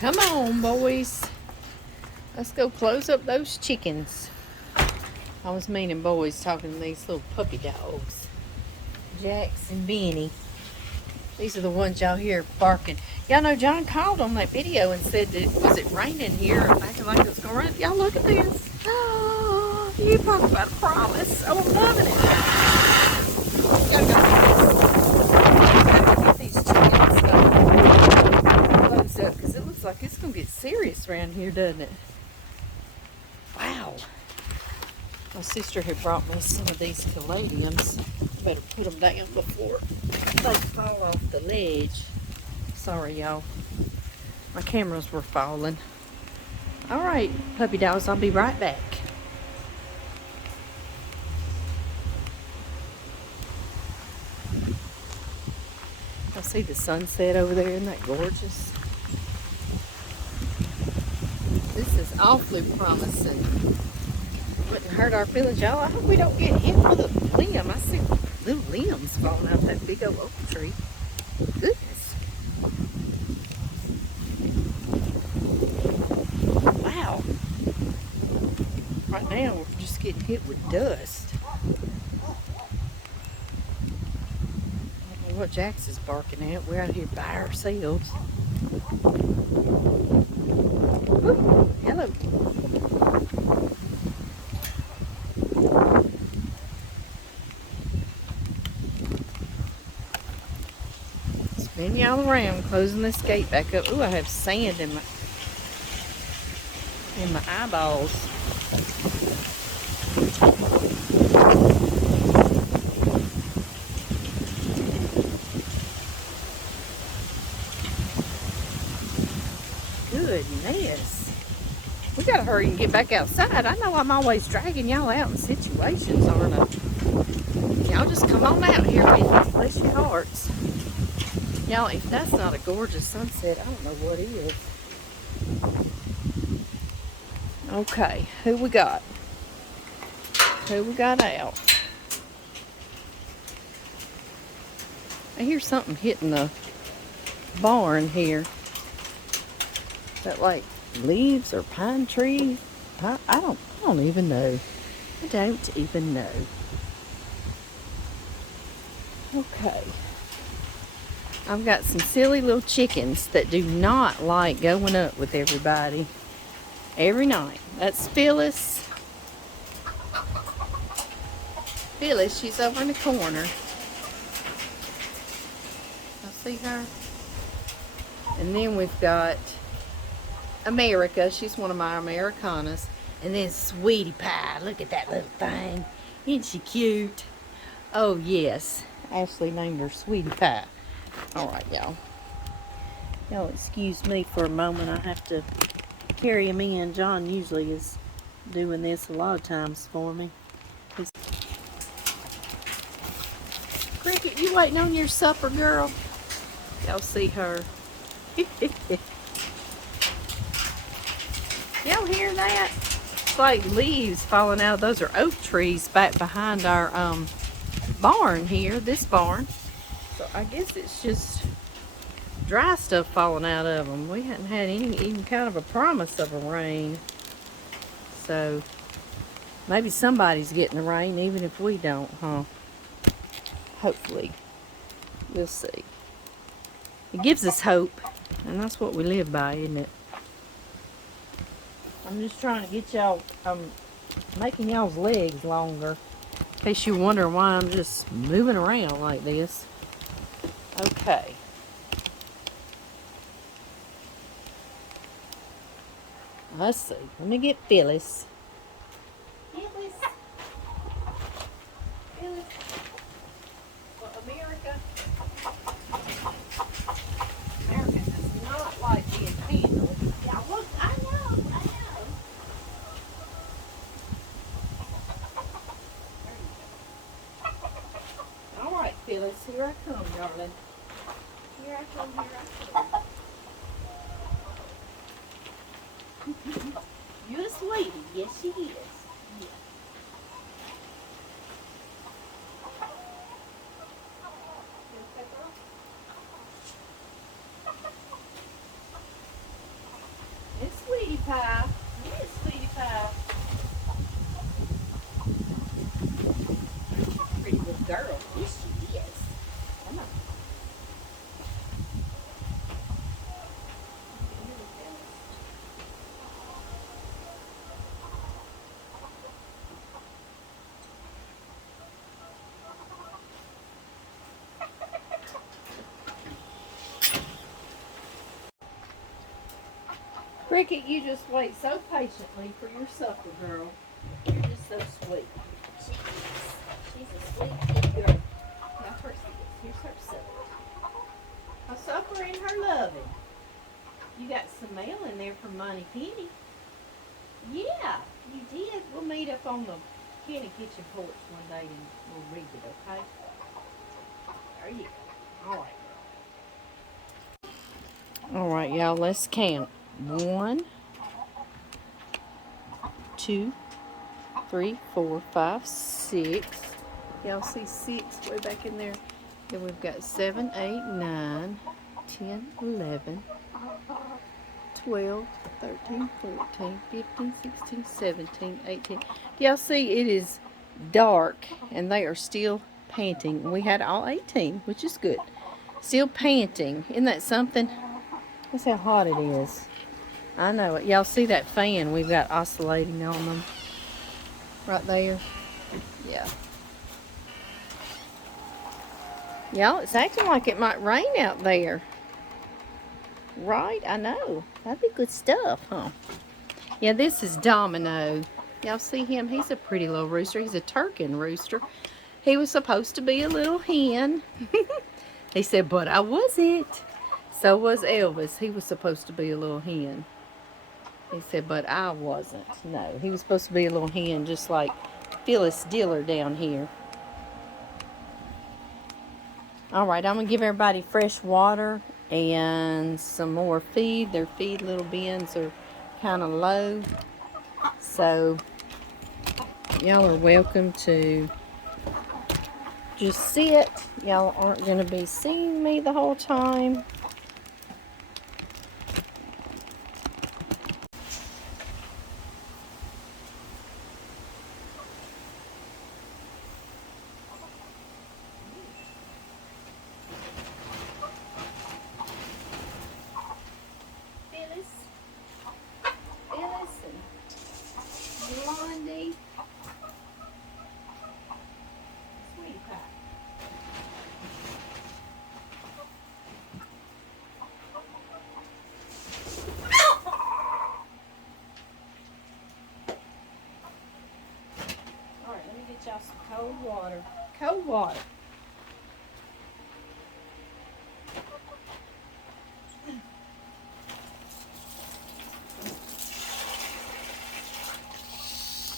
Come on, boys. Let's go close up those chickens. I was meaning boys, talking to these little puppy dogs. Jax and Benny. These are the ones y'all hear barking. Y'all know John called on that video and said that was it raining here and acting like it's going to rain. Y'all look at this. Oh, you talk about a promise. Oh, I'm loving it. Gotta get these chickens closed up because it looks like it's going to get serious around here, doesn't it? Wow. My sister had brought me some of these caladiums. Better put them down before they fall off the ledge. Sorry, y'all. My cameras were falling. All right, puppy dogs, I'll be right back. I see the sunset over there. Isn't that gorgeous? This is awfully promising. Wouldn't hurt our feelings, y'all. I hope we don't get hit with a limb. I see little limbs falling out that big old oak tree. Goodness. Wow. Right now, we're just getting hit with dust. I don't know what Jax is barking at. We're out here by ourselves. Ooh, hello. Spin y'all around, closing this gate back up. Ooh, I have sand in my eyeballs. Goodness. We gotta hurry and get back outside. I know I'm always dragging y'all out in situations, aren't I? Y'all just come on out here with me. Bless your hearts. Y'all, if that's not a gorgeous sunset, I don't know what is. Okay, who we got? Who we got out? I hear something hitting the barn here. Is that like leaves or pine trees? I don't even know. I don't even know. Okay. I've got some silly little chickens that do not like going up with everybody every night. That's Phyllis. Phyllis, she's over in the corner. I see her. And then we've got America. She's one of my Americanas. And then Sweetie Pie. Look at that little thing. Isn't she cute? Oh, yes. Ashley named her Sweetie Pie. Alright, y'all. Y'all excuse me for a moment. I have to carry him in. John usually is doing this a lot of times for me. Cricket, you waiting on your supper, girl? Y'all see her. Y'all hear that? It's like leaves falling out. Those are oak trees back behind our barn here, this barn. So I guess it's just dry stuff falling out of them. We hadn't had any even kind of a promise of a rain. So maybe somebody's getting the rain even if we don't, huh? Hopefully. We'll see. It gives us hope, and that's what we live by, isn't it? I'm just trying to get y'all, making y'all's legs longer. In case you wonder why I'm just moving around like this. Okay. Let's see. Let me get Phyllis. Phyllis. Phyllis. Well, America does not like being handled. Yeah, look, I know. All right, Phyllis, here I come, darling. Here I come, here I come. You're a sweetie. Yes, she is. Yeah. pie. Yes, sweetie pie. Pretty little girl. Yes, she is. Come on. Cricket, you just wait so patiently for your supper, girl. You're just so sweet. She is. She's a sweet kitty girl. Now her here's her supper. Her supper and her loving. You got some mail in there from Monty Penny. Yeah, you did. We'll meet up on the Penny kitchen porch one day and we'll read it, okay? There you go. All right, girl. All right, y'all, let's count. 1, 2, 3, 4, 5, 6. Y'all see 6 way back in there? Then we've got 7, 8, 9, 10, 11, 12, 13, 14, 15, 16, 17, 18. Do y'all see it is dark and they are still panting? We had all 18, which is good. Still panting. Isn't that something? That's how hot it is. I know it. Y'all see that fan we've got oscillating on them? Right there. Yeah. Y'all, it's acting like it might rain out there. Right? I know. That'd be good stuff, huh? Yeah, this is Domino. Y'all see him? He's a pretty little rooster. He's a Turkin rooster. He was supposed to be a little hen. He said, but I wasn't. So was Elvis. He was supposed to be a little hen. He said, but I wasn't. No, he was supposed to be a little hen just like Phyllis Diller down here. All right, I'm going to give everybody fresh water and some more feed. Their feed little bins are kind of low. So, y'all are welcome to just sit. Y'all aren't going to be seeing me the whole time. Blondie. Sweetie pie. Alright, let me get y'all some cold water. Cold water.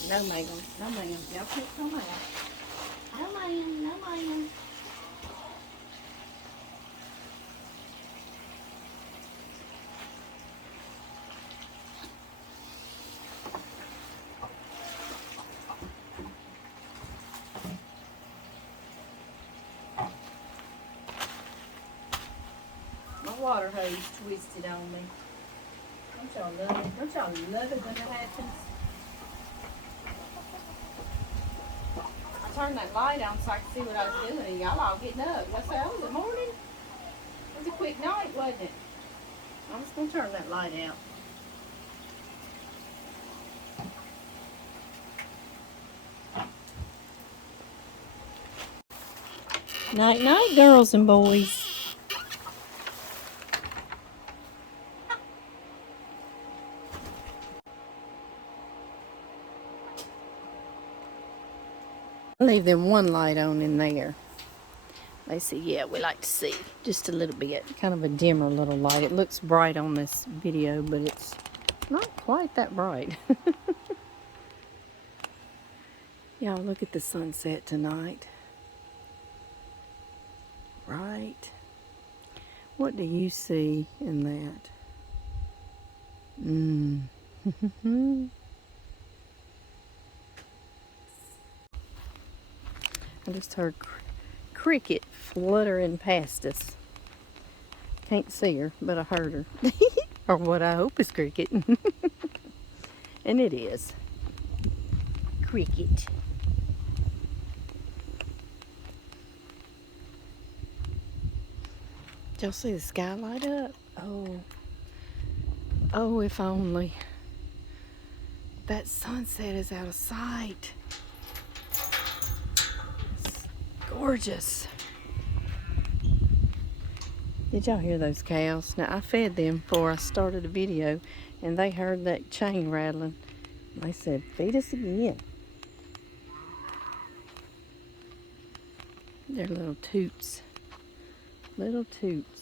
No, ma'am. No, ma'am. Y'all can't come out. No, ma'am. No, ma'am. My water hose twisted on me. Don't y'all love it? Don't y'all love it when it happens? I turned that light on so I could see what I was doing, and y'all all getting up. Y'all say, oh, was it morning? It was a quick night, wasn't it? I'm just going to turn that light out. Night, night, girls and boys. Leave them one light on in there. They see, yeah, we like to see just a little bit. Kind of a dimmer little light. It looks bright on this video, but it's not quite that bright. Y'all, look at the sunset tonight. Right? What do you see in that? I just heard Cricket fluttering past us. Can't see her, but I heard her. Or what I hope is Cricket. And it is. Cricket. Did y'all see the sky light up? Oh. Oh, if only. That sunset is out of sight. It's gorgeous. Did y'all hear those cows? Now, I fed them before I started the video, and they heard that chain rattling. They said, feed us again. They're little toots. Little toots.